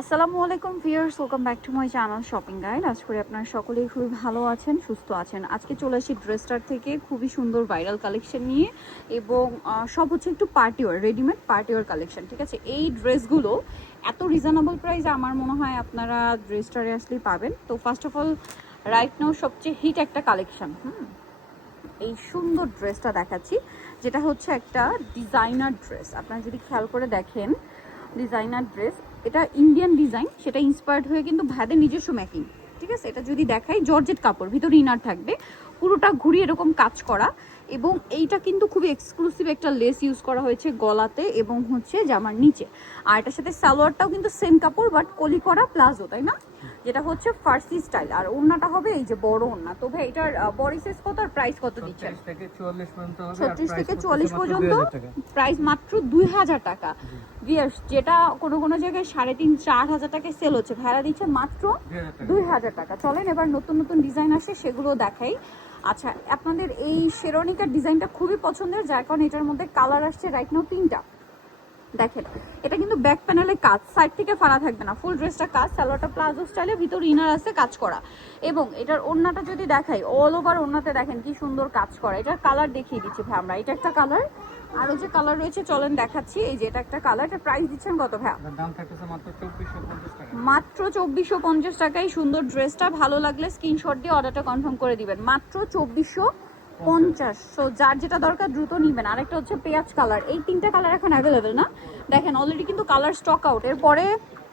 আসসালামু আলাইকুম viewers, welcome back to my channel shopping guide. আশা করি আপনারা সকলেই খুবই ভালো আছেন, সুস্থ আছেন। আজকে চলে আসি ড্রেসটার থেকে খুবই সুন্দর ভাইরাল কালেকশন নিয়ে, এবং সব হচ্ছে একটু পার্টিওয়ার, রেডিমেড পার্টিওয়ার কালেকশন। ঠিক আছে, এই ড্রেসগুলো এত রিজনেবল প্রাইসে আমার মনে হয় আপনারা ড্রেসটারে আসলেই পাবেন। তো first of all right now সবচেয়ে হিট একটা কালেকশন, এই সুন্দর ড্রেসটা দেখাচ্ছি, যেটা হচ্ছে একটা ডিজাইনার ড্রেস। আপনারা যদি খেয়াল করে দেখেন, ডিজাইনার ড্রেস, এটা ইন্ডিয়ান ডিজাইন, সেটা ইন্সপায়ার্ড হয়ে কিন্তু ভাইদের নিজস্ব মেকিং। ঠিক আছে, এটা যদি দেখাই, জর্জেট কাপড়, ভিতরে ইনার থাকবে, পুরোটা ঘুরি এরকম কাজ করা, এবং এইটা কিন্তু খুবই এক্সক্লুসিভ একটা লেস ইউজ করা হয়েছে গলাতে এবং হচ্ছে জামার নিচে। আর এটার সাথে সালোয়ারটাও কিন্তু সেম কাপড়, বাট কলি করা প্লাজো, তাই না, যেটা হচ্ছে ফার্সি স্টাইল। আর ওড়নাটা হবে এই যে বড় ওড়না। তো ভাই এটার বডি সাইজ কত আর প্রাইস কত দিচ্ছেন? 36 থেকে 44 পর্যন্ত, প্রাইস মাত্র 2000 টাকা। ভিউয়ার্স, যেটা কোনো কোনো জায়গায় 3500-4000 টাকায় সেল হচ্ছে, ভাড়া দিচ্ছে মাত্র 2000 টাকা। চলেন এবার নতুন নতুন ডিজাইন আসে, সেগুলো দেখাই। আচ্ছা, আপনাদের এই শেরওয়ানিকার ডিজাইনটা খুবই পছন্দের, যার কারণে এটার মধ্যে কালার আসছে রাইট নাও 3টা। দেখেন, এটা কিন্তু ব্যাক প্যানেলে কাজ, সাইড থেকে ফাড়া থাকবে না, ফুল ড্রেসটা কাজ, সালোয়ারটা প্লাজো স্টাইলে, ভিতর ইনার আছে কাজ করা। এবং এটার ওড়নাটা যদি দেখাই, অল ওভার ওড়নাতে দেখেন কি সুন্দর কাজ করা। এটার কালার দেখিয়ে দিচ্ছি ভাই আমরা, এটা একটা কালার, আরো যে কালার রয়েছে চলেন দেখাচ্ছি। এই যে এটা একটা কালার, এটা প্রাইস দিচ্ছেন কত ভাই? দাম থাকতেছে মাত্র 2450 টাকা। মাত্র 2450 টাকায় সুন্দর ড্রেসটা। ভালো লাগলে স্ক্রিনশট দিয়ে অর্ডারটা কনফার্ম করে দিবেন, মাত্র 2450। সো যার যেটা দরকার দ্রুত নিবেন। আরেকটা হচ্ছে পেঁয়াজ কালার, এই তিনটা কালার এখন অ্যাভেলেবেল না, দেখেন অলরেডি কিন্তু কালার স্টক আউট। এরপরে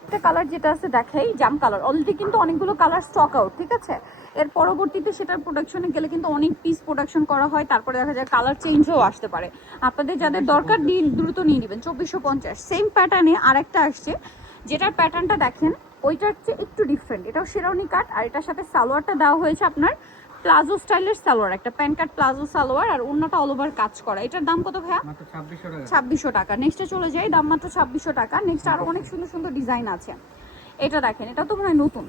একটা কালার যেটা আছে দেখাই, জাম কালার, অলরেডি কিন্তু অনেকগুলো কালার স্টক আউট। ঠিক আছে, এর পরবর্তীতে সেটার প্রোডাকশনে গেলে কিন্তু অনেক পিস প্রোডাকশন করা হয়, তারপরে দেখা যায় কালার চেঞ্জও আসতে পারে। আপনাদের যাদের দরকার দ্রুত নিয়ে নেবেন। 2450। সেম প্যাটার্নে আরেকটা আসছে, যেটার প্যাটার্নটা দেখেন ওইটার চেয়ে একটু ডিফারেন্ট। এটাও শেরওয়ানি কাট, আর এটার সাথে সালোয়ারটা দেওয়া হয়েছে আপনার প্লাজো স্টাইলের সালোয়ার, একটা প্যান্ট কাট প্লাজো সালোয়ার, আর অন্যটা অল ওভার কাজ করা। এটার দাম কত ভাইয়া? মাত্র 2600 টাকা। 2600 টাকা। নেক্সটে চলে যাই, দাম মাত্র 2600 টাকা। নেক্সট আরো অনেক সুন্দর সুন্দর ডিজাইন আছে। এটা দেখেন, এটা তো মনে হয় নতুন,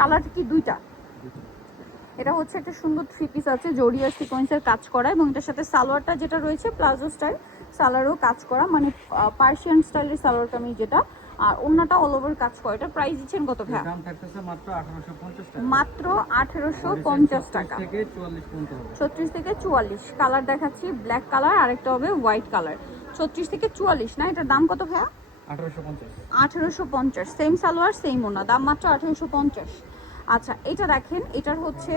কালার কি দুইটা। এটা হচ্ছে একটা সুন্দর থ্রি পিস আছে, জড়িয়া সিকোয়েন্সের কাজ করা, এবং এটার সাথে সালোয়ারটা যেটা রয়েছে প্লাজো স্টাইল, সালোয়ারও কাজ করা, মানে পার্সিয়ান স্টাইলের সালোয়ার কামিজ যেটা, আর অন্যটা অল ওভার কাজ করা। এটা প্রাইস দিচ্ছেন কত ভাইয়া? দাম থাকতেছে মাত্র 1850 টাকা। মাত্র 1850 টাকা। 36 থেকে 44 পর্যন্ত হবে। 36 থেকে 44 কালার দেখাচ্ছি, ব্ল্যাক কালার, আরেকটা হবে হোয়াইট কালার। 36 থেকে 44 না, এটার দাম কত ভাইয়া? 1850। 1850। সেম সালোয়ার সেম ওনা, দাম মাত্র 1850। আচ্ছা, এটা দেখেন, এটার হচ্ছে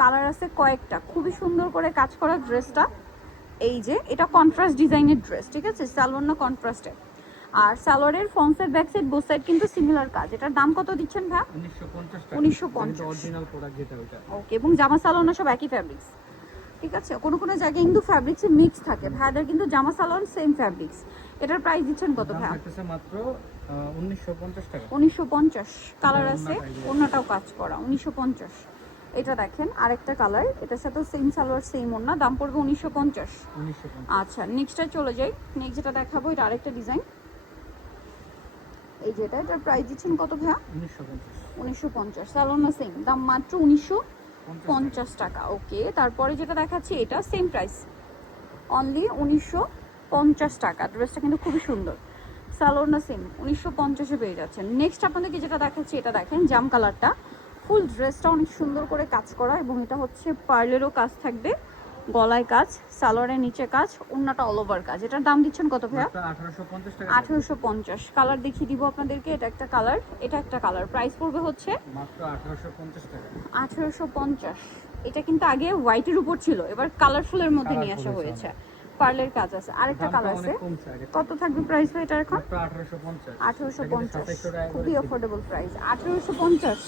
কালার আছে কয়েকটা, খুবই সুন্দর করে কাজ করা ড্রেসটা। এই যে এটা কন্ট্রাস্ট ডিজাইনের ড্রেস, ঠিক আছে, সালোয়ার না কন্ট্রাস্টে, আর সালোয়ারের front side back side both side কিন্তু সিমিলার কাজ। এটার দাম কত দিচ্ছেন ভাই? 1950 টাকা। 1950 অরিজিনাল প্রোডাক্ট যেটা ওটা। ওকে, এবং জামা সালোয়ার না সব একই ফ্যাব্রিক্স। ঠিক আছে, কোনো কোনো জায়গায় কিন্তু ফ্যাব্রিক্সে মিক্স থাকে, ভাইদের কিন্তু জামা সালোয়ার সেম ফ্যাব্রিক্স। এটার প্রাইস দিচ্ছেন কত দাম ভাই? থাকতেছে মাত্র 1950 টাকা। 1950। কালার আছে, ওন্নাটাও কাজ করা, 1950। এটা দেখেন আরেকটা কালার, এটার সাথে সেম সালোয়ার সেম ওন্না, দাম পড়বে 1950। 1950। আচ্ছা, নেক্সটটা চলে যাই। নেক্সট যেটা দেখাবো, এটা আরেকটা ডিজাইন, এই যেটা, এটার প্রাইস দিচ্ছেন কত ভাইয়া? 1950। 1950। সালোয়ার না সেম, দাম মাত্র 1950 টাকা। ওকে, তারপরে যেটা দেখাচ্ছি এটা সেম প্রাইস, অনলি 1950 টাকা। ড্রেসটা কিন্তু খুবই সুন্দর, সালোয়ার না সেম, 1950-এ পেয়ে যাচ্ছেন। নেক্সট আপনাদেরকে যেটা দেখাচ্ছি, এটা দেখেন জাম কালারটা, ফুল ড্রেসটা অনেক সুন্দর করে কাজ করা, এবং এটা হচ্ছে পার্লেরও কাজ থাকবে, গলায় কাজ, সালোয়ারের নিচে কাজ, ওন্নাটা অল ওভার কাজ। এটার দাম দিচ্ছেন কত ভাইয়া? 1850 টাকা। 1850। কালার দেখিয়ে দিব আপনাদেরকে, এটা একটা কালার, এটা একটা কালার, প্রাইস পড়বে হচ্ছে মাত্র 1850 টাকা। 1850। এটা কিন্তু আগে হোয়াইটের উপর ছিল, এবার কালারফুলের মধ্যে নিয়ে আসা হয়েছে, পার্লের কাজ আছে। আরেকটা কালার আছে, কত থাকবে প্রাইস ভাই এটার এখন? মাত্র 1850। 1850, খুবই অ্যাফোর্ডেবল প্রাইস, 1850।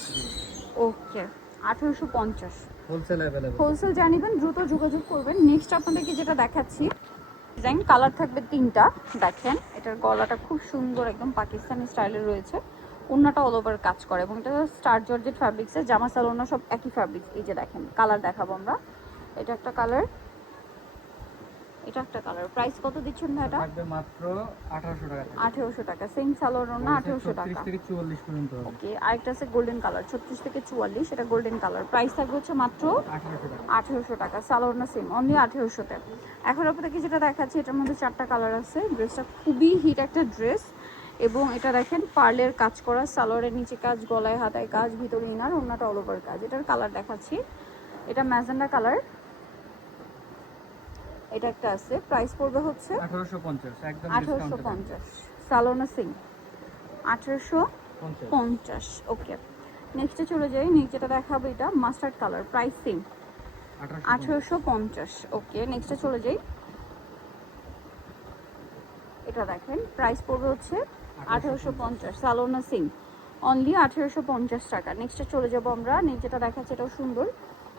ওকে, 1850 হোলসেল अवेलेबल। হোলসেল জানিবেন, দ্রুত যোগাযোগ করবেন। নেক্সট আপনাদেরকে যেটা দেখাচ্ছি, ডিজাইন কালার থাকবে 3টা। দেখেন, এটার গলাটা খুব সুন্দর, একদম পাকিস্তানি স্টাইলের রয়েছে, ওন্নাটা অল ওভার কাজ করে, এবং এটা স্টার জর্জেট ফ্যাব্রিক্সের, জামা সালোয়ার সব একই ফ্যাব্রিক্স। এই যে দেখেন, কালার দেখাবো আমরা, এটা একটা কালার, এটা একটা কালার। প্রাইস কত দিচ্ছেন ভাই এটা? থাকবে মাত্র 1800 টাকা। 1800 টাকা। সেম সালোয়ার ওন্না, 1800 টাকা। 36 থেকে 44 পর্যন্ত হবে। ওকে, আরেকটা আছে গোল্ডেন কালার, 36 থেকে 44, এটা গোল্ডেন কালার। প্রাইস থাকবে হচ্ছে মাত্র 1800 টাকা। 1800 টাকা। সালোয়ার না সেম, অনলি 1800 তে। এখন আপনাদেরকে যেটা দেখাচ্ছি, এটার মধ্যে 4টা কালার আছে। ড্রেসটা খুবই হিট একটা ড্রেস, এবং এটা দেখেন পার্লের কাজ করা, সালোয়ারের নিচে কাজ, গলায় হাতায় কাজ, ভিতরে ইনার, ওন্নাটা অল ওভার কাজ। এটার কালার দেখাচ্ছি, এটা ম্যাজেন্ডা কালার। এটা একটা আছে, প্রাইস পড়বে হচ্ছে 1850 একদম 1850। সালোনা সিং 1850। ওকে, নেক্সটে চলে যাই। নেক্সট যেটা দেখাবো এটা মাস্টার্ড কালার, প্রাইস সেম 1850। ওকে, নেক্সটে চলে যাই। এটা দেখেন প্রাইস পড়বে হচ্ছে 1850, সালোনা সিং অনলি 1850 টাকা। নেক্সটে চলে যাব আমরা। নেক্সট যেটা দেখাচ্ছে এটাও সুন্দর,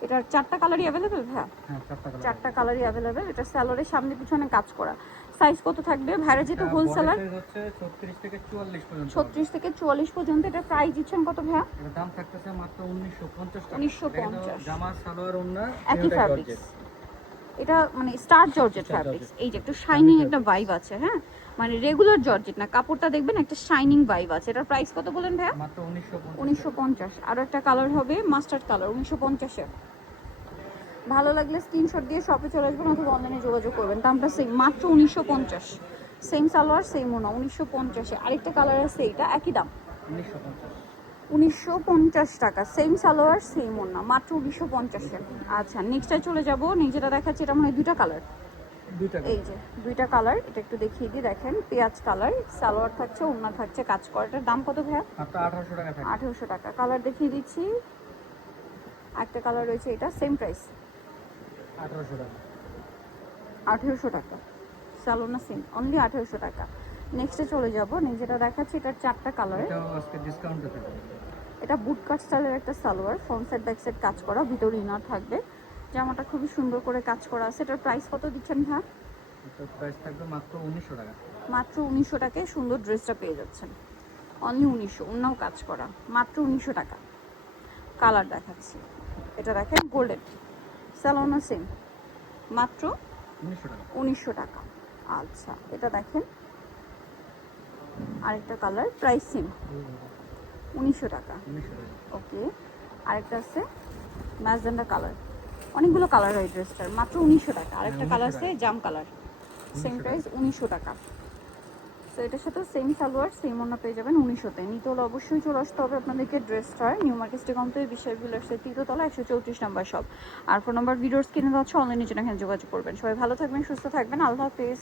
এটার 4টা কালারই অ্যাভেলেবেল ভাইয়া? হ্যাঁ 4টা কালার। 4টা কালারই অ্যাভেলেবেল। এটা স্যালোরের সামনে পিছনে কাজ করা। সাইজ কত থাকবে ভাইরা, যেহেতু হোলসেলার? সাইজ হচ্ছে 36 থেকে 44 পর্যন্ত। 36 থেকে 44 পর্যন্ত। এটা প্রাইস দিচ্ছেন কত ভাইয়া? এর দাম থাকতেছে মাত্র 1950 টাকা। 1950। জামা সালোয়ার ওন্না একই ফ্যাব্রিক্স। এটা মানে স্টার জর্জেট ফ্যাব্রিক্স। এই যে একটু শাইনিং একটা ভাইব আছে, হ্যাঁ মানে রেগুলার জর্জেট না, কাপড়টা দেখবেন একটা শাইনিং ভাইব আছে। এটার প্রাইস কত বলেন ভাইয়া? মাত্র 1950। 1950। আরো একটা কালার হবে মাস্টার্ড কালার, 1950 এ। ভালো লাগলে স্ক্রিনশট দিয়ে শপে চলে আসবেন অথবা অনলাইনে যোগাযোগ করবেন। দামটা সেম, মাত্র 1950। সেম সালোয়ার সেম ওনা, 1950 এ। আরেকটা কালার আছে, এটা একই দাম 1950। 1950 টাকা। সেম সালোয়ার সেম ওনা, মাত্র 1950 এ। আচ্ছা, নেক্সটে চলে যাব। নেক্সট যেটা দেখাচ্ছি এটা মনে হয় দুইটা কালার। দুইটা এই যে দুইটা কালার, এটা একটু দেখিয়ে দিই। দেখেন পেঁয়াজ কালার, সালোয়ার থাকছে, ওড়না থাকছে, কাজ করা। এটার দাম কত ভাইয়া? মাত্র 1800 টাকা থাকে। 1800 টাকা। কালার দেখিয়ে দিচ্ছি, একটা কালার রয়েছে, এটা সেম প্রাইস 1800 টাকা। 1800 টাকা। সালোনা সিং অনলি 1800 টাকা। নেক্সটে চলে যাব। নেক্সট যেটা দেখাচ্ছি এটার 4টা কালার। এটাও আজকে ডিসকাউন্টে থাকবে। এটা বুট কাট স্টাইলের একটা salwar, front side back side কাজ করা, ভিতরে ইনার থাকবে। জামাটা খুবই সুন্দর করে কাজ করা আছে। এটার প্রাইস কত দিচ্ছেন ভাই? এটার প্রাইস থাকবে মাত্র 1900 টাকা। মাত্র 1900 টাকায় সুন্দর ড্রেসটা পেয়ে যাচ্ছেন, অনলি 1900। অন্যও কাজ করা, মাত্র 1900 টাকা। কালার দেখাচ্ছি, এটা দেখেন গোল্ডেন, সালোনা সেম, মাত্র 1900 টাকা। 1900 টাকা। আচ্ছা, এটা দেখেন আরেকটা কালার, প্রাইস সেম 1900 টাকা। 1900 টাকা। ওকে, আরেকটা আছে ম্যাজেন্ডা কালার। অনেকগুলো কালার হয় ড্রেসটার, মাত্র 1900 টাকা। আরেকটা 1900 কালার আছে টাকা। জাম কালার, সেম প্রাইস 1900 টাকা। তো এটার সাথে সেম সালোয়ার সেম ওড়না পেয়ে যাবেন 1900-তে। নিতে হলে অবশ্যই চলে আসতে হবে আপনাদেরকে ড্রেসটার নিউ মার্কেট কমতে বিশ্বাস বিলাসের তৃতীয়তলা 134 নম্বর শপ। আর ফোন নাম্বার ভিডিওস কিনে দেওয়া হচ্ছে, অনলাইনে জন্য এখানে যোগাযোগ করবেন। সবাই ভালো থাকবেন, সুস্থ থাকবেন, আল্লাহ হাফেজ।